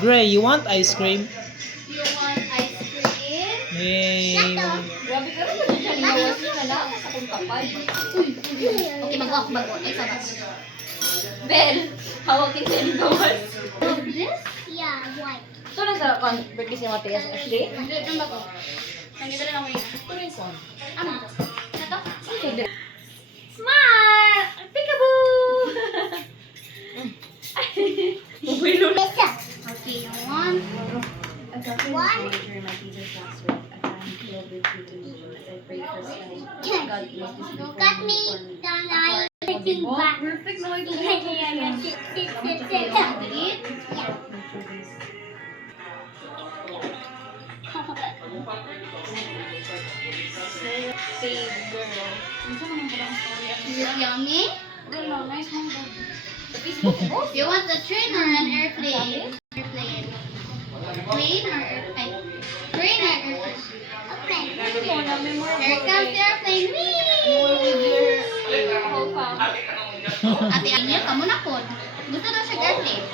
Gray, you want ice cream? You want ice cream? Yay! Grabe ka naman dyan. Nawas na lang sa kong kapal. Okay, magawa ko bago. Ay, sabas. Bel, hawakin ka ni Gawas. This? Yeah, white. Ito na sa birthday si Matias Ashley. Ito yung bago. Nandito na lang ko yun. Ito rin son. Ano? Ito? Smile! Pag-abot! Mubilo na. Okay, one. One. Look at me, Tanay. Sitting back. Perfect na ito. Sit. Save girl. Is it yummy? Nice one. You want the train or an airplane? Airplane. Plane or airplane? Train or airplane? Here comes the airplane. Whee! Whole fam. Ate Anya, kamu na po. Gusto daw siya airplane.